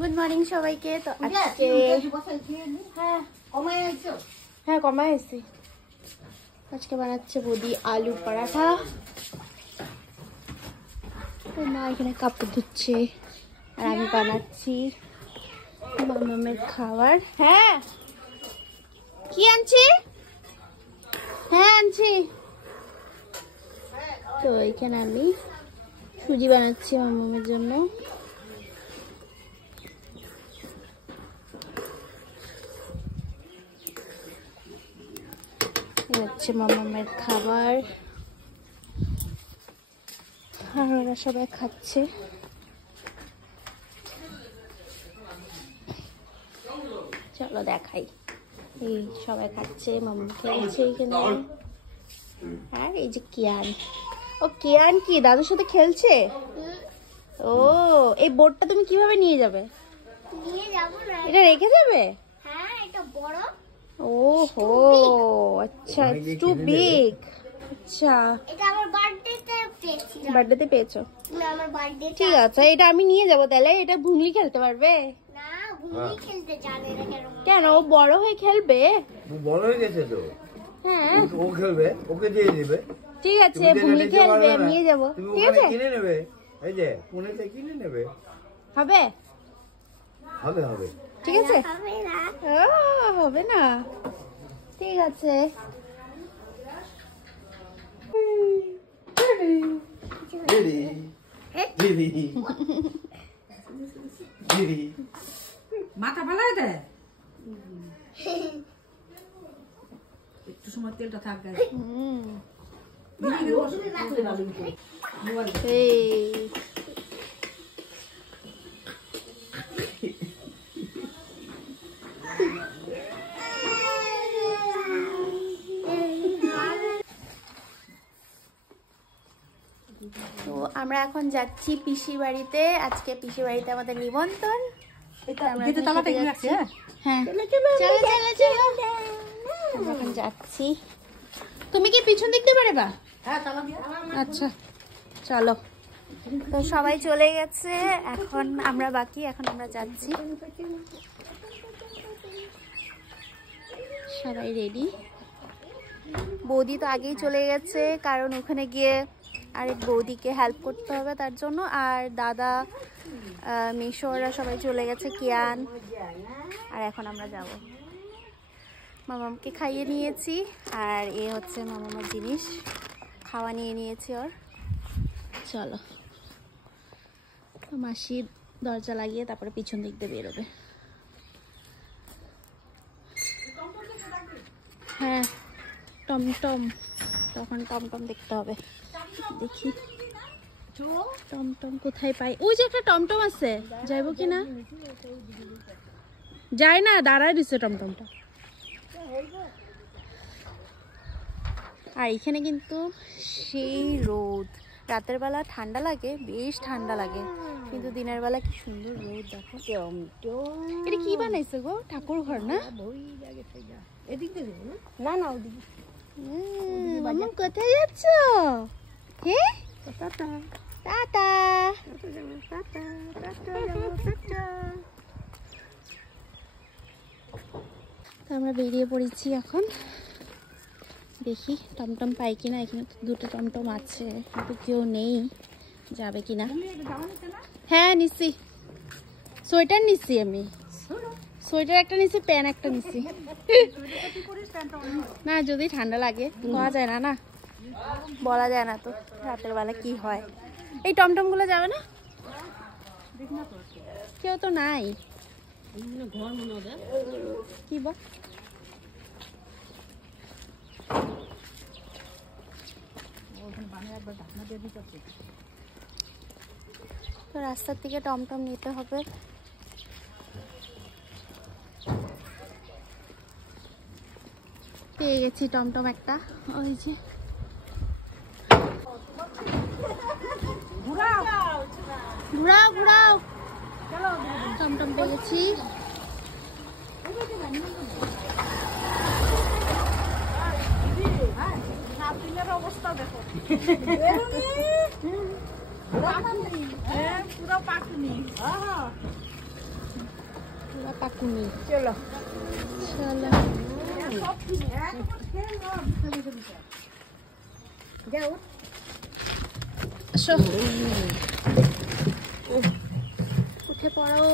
Good morning সবাইকে। তো আজকে হ্যাঁ কমাই এসেছি। আজকে বানাচ্ছে বৌদি আলু পরাঠা। মা এখানে কাপড় ধুচ্ছে আর আমি বানাচ্ছি মামামের খাবার। হ্যাঁ কি আনছি? হ্যাঁ আনছি। তো এখানে আমি সুজি বানাচ্ছি মামামের জন্য। হচ্ছে মামামের খাবার আর ওরা সবাই খাচ্ছে। চলো দেখাই। এই সবাই খাচ্ছে, মামা খেলছে এখানে। আর এই যে কিয়ান, ও কিয়ান কি দাদুর সাথে খেলছে? ও এই বোর্ডটা তুমি কিভাবে নিয়ে যাবে? নিয়ে যাব না, এটা রেখে যাবে? হ্যাঁ এটা বড়। ওহো আচ্ছা, ইটস টু বিগ। আচ্ছা এটা আমার বার্থডেতে পেয়েছি। বার্থডেতে পেয়েছো? না আমার বার্থডে। ঠিক আছে, এটা আমি নিয়ে যাব তাহলে। এটা ভুংলি খেলতে পারবে না? ভুলি খেলতে জানে না কেন? কেন? ও বড় হয়ে খেলবে। বড় হয়ে গেছে তো। হ্যাঁ ও খেলবে, ওকে দিয়ে দিবে। ঠিক আছে, ভুংলি খেলবে, নিয়ে যাব। ঠিক আছে কিনে নেবে, এই যে পুনেতে কিনে নেবে। হবে হবে হবে ঠিক আছে। হবে না। হবে না, ঠিক আছে। দিদি দিদি দিদি মাথা ফালাই দেয়, একটু সময় তেলটা থাকবে। তো আমরা এখন যাচ্ছি পিসির বাড়িতে। আজকে পিসির বাড়িতে আমাদের নিমন্ত্রণ। হ্যাঁ চলো চলো চলো, আমরা এখন যাচ্ছি। তুমি কি পিছন দিক দিয়ে পারবা? আচ্ছা চলো। তো সবাই চলে গেছে, এখন আমরা বাকি। এখন আমরা যাচ্ছি, সবাই রেডি। বৌদি তো আগেই চলে গেছে, কারণ ওখানে গিয়ে আরেক বৌদিকে হেল্প করতে হবে তার জন্য। আর দাদা মিশোরা সবাই চলে গেছে, কিয়ান। আর এখন আমরা যাব। মামামকে খাইয়ে নিয়েছি, আর এ হচ্ছে মামামার জিনিস, খাওয়া নিয়ে নিয়েছি ওর। চলো, মাসি দরজা লাগিয়ে তারপরে পিছন দিক দিয়ে বেরোবে। হ্যাঁ টমটম, তখন টমটম দেখতে হবে। দেখি টমটম কোথায় পাই। ওই যে একটা টমটম আছে, যাইব কি না? যায় না, দাঁড়ায় দিচ্ছে টমটমটা। আর এখানে কিন্তু সেই রোদ। রাতের বেলা ঠান্ডা লাগে, বেশ ঠান্ডা লাগে, কিন্তু দিনের বেলা কি সুন্দর রোদ। দেখো এটা কি বানাইছে গো? ঠাকুর ঘর না? না না ওদিকে। মামা কোথায় যাচ্ছ? হ্যাঁ টাটা টাটা। আমরা বেরিয়ে পড়েছি এখন। দেখি টমটম পাই কিনা। এখানে দুটো টমটম আছে, কিন্তু কেউ নেই। যাবে কিনা? হ্যাঁ নিচ্ছি, সোয়েটার নিচ্ছি আমি। সোয়েটার একটা নিচ্ছি, প্যান একটা নিচ্ছি। না যদি ঠান্ডা লাগে, পাওয়া যায় না, না বলা যায় না তো রাতের বেলা কি হয়। এই টমটম গুলো যাবে না? কেউ তো নাই। কি বল? তো রাস্তার থেকে টমটম নিতে হবে। পেয়ে গেছি টমটম একটা, ওই যে। ঘুরাও ঘুরাও, টমটম পেয়ে গেছি। অবস্থা দেখো, পুরো পাকনি। কাকুনি। চলো চলো যাও আসো, উঠে পড়ো।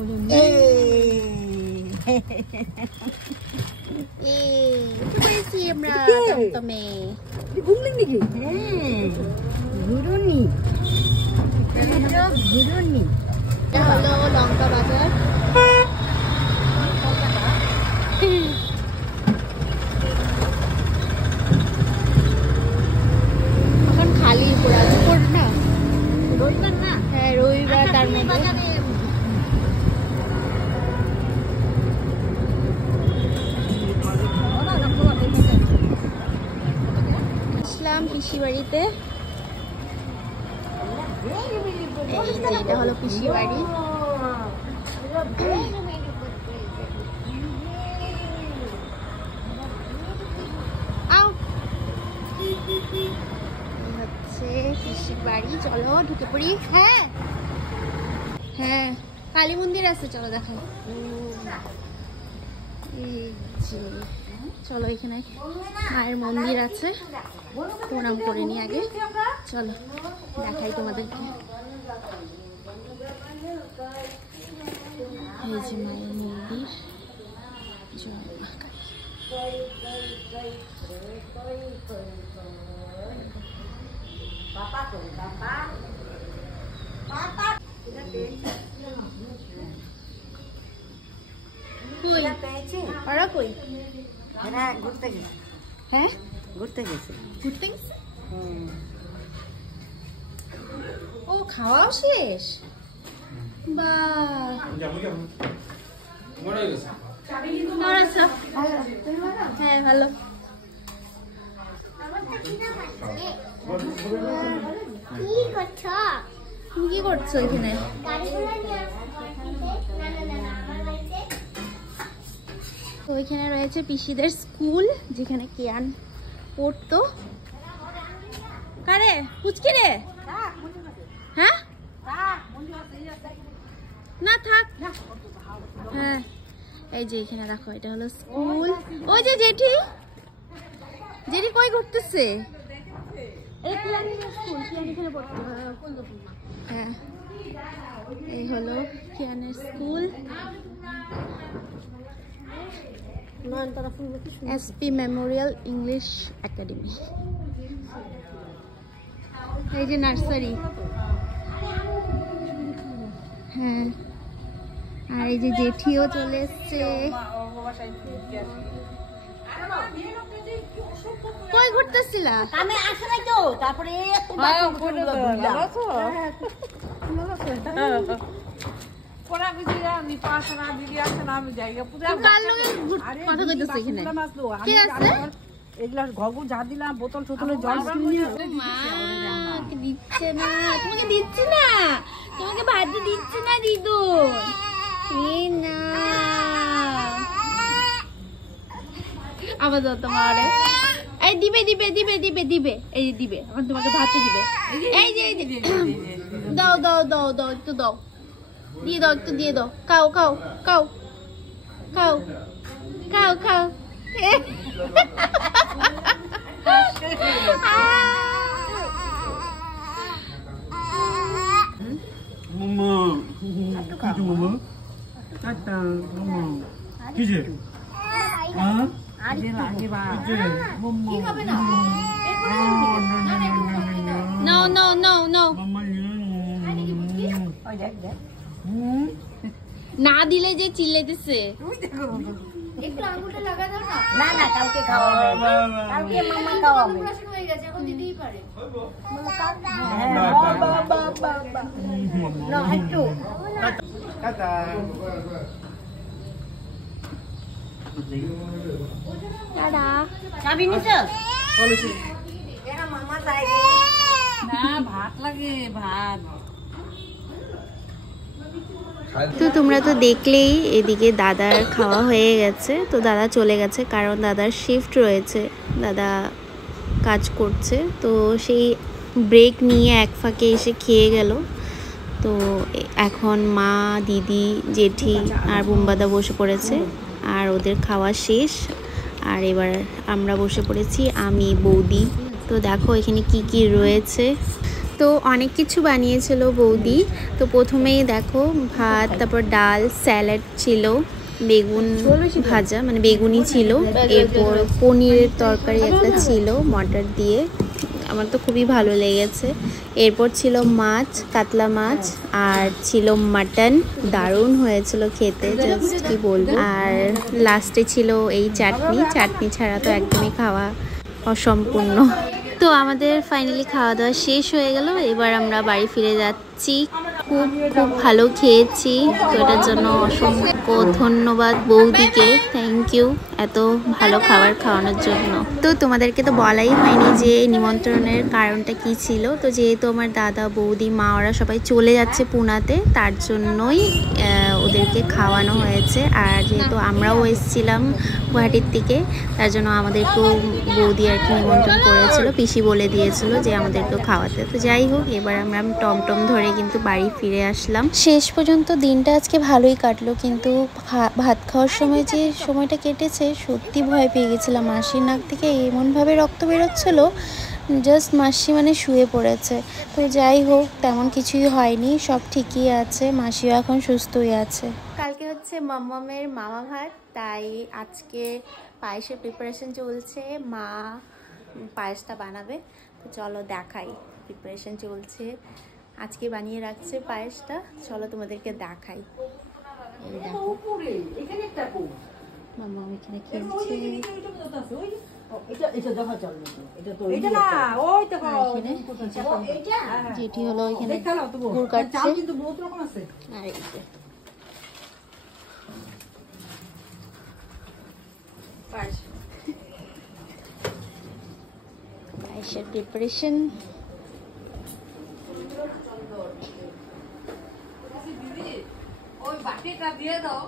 উঠে পড়েছি আমরা টমটমে। ঘুরলি নাকি? ঘুরুনি ঘুরুনি এটা হলো লঙ্কা বাজার। এখন খালি পুরো দুপুর না, রবিবার না হ্যাঁ রবিবার, তার মধ্যে বাজারে আসলাম পিসি বাড়িতে। এই যে এটা হলো পিসি বাড়ি। আও, এই হচ্ছে পিসি বাড়ি। চলো ঢুকে পড়ি। হ্যাঁ হ্যাঁ, কালী মন্দির আছে, চলো দেখাই। এই যে চলো, এখানে মায়ের মন্দির আছে, প্রণাম করে নি আগে। চলো দেখাই তোমাদেরকে। এই যে মায়ের মন্দির। জয় মা কালী। কই ওরা কই? ঘুরতে গেছে, হ্যাঁ ঘুরতে গেছে। ঘুরতে গেছে। ও খাওয়া শেষ? বাহ, আচ্ছা, হ্যাঁ ভালো। কি করছো? তুমি কি করছো এখানে? গাড়ি ঘোড়া নিয়ে আসো না না না না আমার বাড়িতে তো এখানে রয়েছে পিসিদের স্কুল, যেখানে কিয়ান পড়তো। কারে পুচকি রে? হ্যাঁ না থাক। হ্যাঁ এই যে এখানে দেখো, এটা হলো স্কুল। ওই যে জেঠি, জেঠি কই ঘুরতেছে? হ্যাঁ এই হলো কিয়ানের school, SP Memorial English Academy. এই যে নার্সারি। হ্যাঁ, আর এই যে জেঠিও চলে এসছে। কই ঘুরতেছিলা? আমি আসে নাই তো, তারপরে কার লগে কথা কইতেছ এখানে? কে আছে? এগুলা ঘগু যা দিলাম, বোতল টোতলে জল কিনে মা দিচ্ছে না, তোমাকে দিচ্ছে না, তোমাকে ভাতে দিচ্ছে না দিদু। এ না আবার দাও তোমার। এই দিবে দিবে দিবে দিবে দিবে, এই যে দিবে, এখন তোমাকে ভাতে দিবে। এই যে এই যে দাও দাও দাও দাও, একটু দাও, দিয়ে দাও, একটু দিয়ে দাও। খাও খাও খাও খাও খাও খাও। মামা কিছু মামা টাটা মামা কিছে হ্যাঁ কি খাবে না No, no, no, no. মামা না দিলে যে চিল্লাইতেছে। একটু আঙুলটা লাগা দাও না। না না, কালকে খাওয়াবে, কালকে মামা খাওয়াবে। অপারেশন হয়ে গেছে, এখন দিতেই পারে। না একটু টাটা টাটা। চাবি নিছো? না, ভাত লাগে, ভাত। তো তোমরা তো দেখলেই, এদিকে দাদার খাওয়া হয়ে গেছে। তো দাদা চলে গেছে, কারণ দাদার শিফট রয়েছে, দাদা কাজ করছে। তো সেই ব্রেক নিয়ে এক ফাঁকে এসে খেয়ে গেল। তো তো এখন মা, দিদি, জেঠি আর বুম্বাদা বসে পড়েছে আর ওদের খাওয়া শেষ। আর এবার আমরা বসে পড়েছি, আমি, বৌদি। তো দেখো এখানে কি কি রয়েছে। তো অনেক কিছু বানিয়েছিল বৌদি। তো প্রথমেই দেখো ভাত, তারপর ডাল, স্যালাড ছিল, বেগুন ভাজা মানে বেগুনি ছিল, এরপর পনিরের তরকারি একটা ছিল মটর দিয়ে, আমার তো খুবই ভালো লেগেছে। এরপর ছিল মাছ, কাতলা মাছ, আর ছিল মাটন, দারুণ হয়েছিল খেতে, জাস্ট কি বলবো। আর লাস্টে ছিল এই চাটনি, চাটনি ছাড়া তো একদমই খাওয়া অসম্পূর্ণ। তো আমাদের ফাইনালি খাওয়া দাওয়া শেষ হয়ে গেল, এবার আমরা বাড়ি ফিরে যাচ্ছি। খুব খুব ভালো খেয়েছি, তো এটার জন্য অসংখ্য ধন্যবাদ বৌদিকে, থ্যাংক ইউ এত ভালো খাবার খাওয়ানোর জন্য। তো তোমাদেরকে তো বলাই হয়নি যে নিমন্ত্রণের কারণটা কি ছিল। তো যেহেতু আমার দাদা, বৌদি, মা ওরা সবাই চলে যাচ্ছে পুনাতে, তার জন্যই ওদেরকে খাওয়ানো হয়েছে। আর যেহেতু আমরাও এসেছিলাম গুয়াহাটির থেকে, তার জন্য আমাদেরকেও বৌদি আর কি নিমন্ত্রণ করেছিল, পিসি বলে দিয়েছিল যে আমাদেরকেও খাওয়াতে। তো যাই হোক, এবার আমরা টমটম ধরে কিন্তু বাড়ি ফিরে আসলাম। শেষ পর্যন্ত দিনটা আজকে ভালোই কাটলো, কিন্তু ভাত খাওয়ার সময় যে সময়টা কেটেছে সত্যি ভয় পেয়ে গেছিলাম। মাসির নাক থেকে এমনভাবে রক্ত বেরোচ্ছিল, জাস্ট মাসি মানে শুয়ে পড়েছে। তো যাই হোক, তেমন কিছুই হয়নি, সব ঠিকই আছে, মাসিও এখন সুস্থই আছে। কালকে হচ্ছে মাম্মামের মামা ভাত, তাই আজকে পায়েসের প্রিপারেশন চলছে। মা পায়েসটা বানাবে, তো চলো দেখাই। প্রিপারেশন চলছে, আজকে বানিয়ে রাখছে পায়েসটা, চলো তোমাদেরকে দেখাই। মাম্মা এখানে খেলছে, যেটি হলো এখানে গুড় কাটছে। আর এই যে পায়েসের প্রিপারেশন। ওই বাটিটা দিয়ে দাও,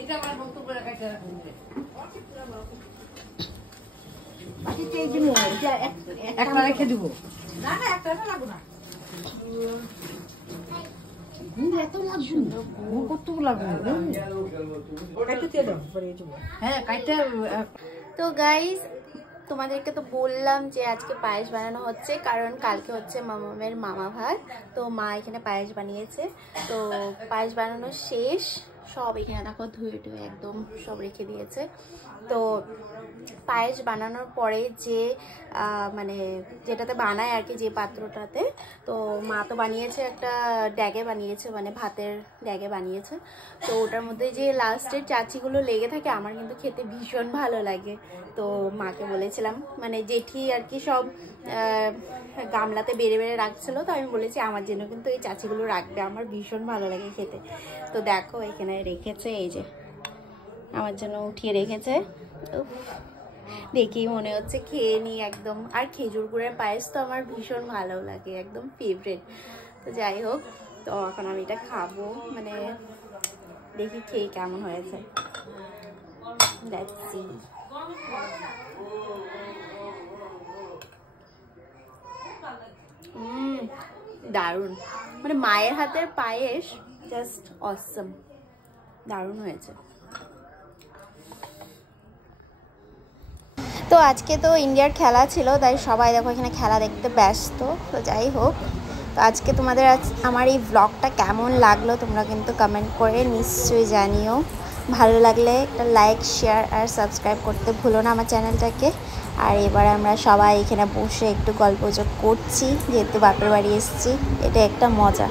এটা আমার বক্তব্য রাখাইতে রাখুন। বাটিতে এই দিন একটা রেখে দিব। না না, একটা লাগবে না। গুড় এত লাগবে, গুড় কতটুকু লাগবে? কাইতে দিয়ে দাও, পরে এই যাবো। হ্যাঁ কাইতে। তো গাইস, তোমাদেরকে তো বললাম যে আজকে পায়েস বানানো হচ্ছে, কারণ কালকে হচ্ছে মামামের মামা ভাত। তো মা এখানে পায়েস বানিয়েছে, তো পায়েস বানানো শেষ, সব এখানে দেখো ধুয়ে টুয়ে একদম সব রেখে দিয়েছে। তো পায়েস বানানোর পরে যে মানে যেটাতে বানায় আর কি, যে পাত্রটাতে, তো মা তো বানিয়েছে একটা ড্যাগে বানিয়েছে, মানে ভাতের ড্যাগে বানিয়েছে। তো ওটার মধ্যে যে লাস্টের চাচিগুলো লেগে থাকে, আমার কিন্তু খেতে ভীষণ ভালো লাগে। তো মাকে বলেছিলাম, মানে জেঠি আর কি সব গামলাতে বেড়ে বেড়ে রাখছিল, তো আমি বলেছি আমার জন্য কিন্তু এই চাচিগুলো রাখবে, আমার ভীষণ ভালো লাগে খেতে। তো দেখো এখানে রেখেছে, এই যে আমার জন্য উঠিয়ে রেখেছে। দেখেই মনে হচ্ছে খেয়ে নিই একদম। আর খেজুর গুড়ের পায়েস তো আমার ভীষণ ভালো লাগে, একদম ফেভারিট। তো যাই হোক, তো এখন আমি এটা খাবো, মানে দেখি খেয়ে কেমন হয়েছে। Let's see. দারুণ, মানে মায়ের হাতের পায়েস জাস্ট অসম, দারুণ হয়েছে। তো আজকে তো ইন্ডিয়ার খেলা ছিল, তাই সবাই দেখো এখানে খেলা দেখতে ব্যস্ত। তো যাই হোক, তো আজকে তোমাদের আমার এই ব্লগটা কেমন লাগলো তোমরা কিন্তু কমেন্ট করে নিশ্চয়ই জানিও। ভালো লাগলে একটা লাইক, শেয়ার আর সাবস্ক্রাইব করতে ভুলো না আমার চ্যানেলটাকে। আর এবার আমরা সবাই এখানে বসে একটু গল্পযোগ করছি, যেহেতু বাপের বাড়ি এসেছি, এটা একটা মজা।